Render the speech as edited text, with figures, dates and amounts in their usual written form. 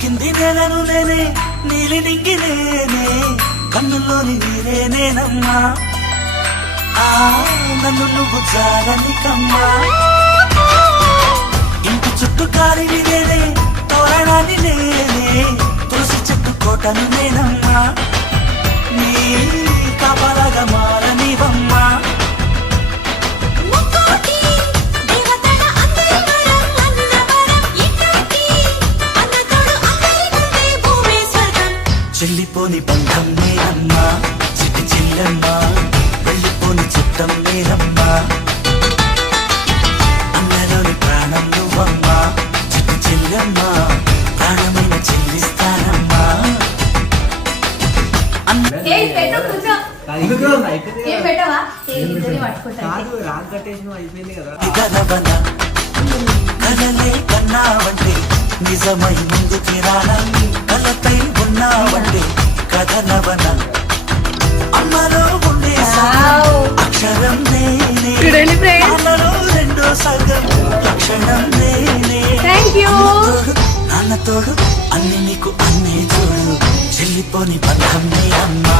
కింది నేలను నేనే నీలి నింగి నేనే కన్నుల్లోని నీరే నేనమ్మా నన్ను నువ్వు జాలని కమ్మా ఇంటి చుట్టూ కాలిని నేనే తోరణాన్ని నేనే తులసి చెట్టు కోటను నేనమ్మా నీ కాపలాగా మారనివమ్మా చెల్లిపోని బంధం నేనమ్మా చిట్టి చెల్లెమ్మా వెళ్ళిపోని చిత్తం నేనమ్మా అన్నలోని ప్రాణం నువ్వమ్మా చిట్టి చెల్లెమ్మా ప్రాణమైన చెల్లిస్తానమ్మా కలలే కన్నావంటే నిజమై ముందుకి రానా కలపై ఉన్నావంటే కథనవన అమ్మలో ఉండే అక్షరం నేనే అమ్మలో రెండో సగం లక్షణం నేనే నాన్న తోడు అన్ని నీకు అన్నే చూడు చెల్లిపోని బంధం నే అమ్మా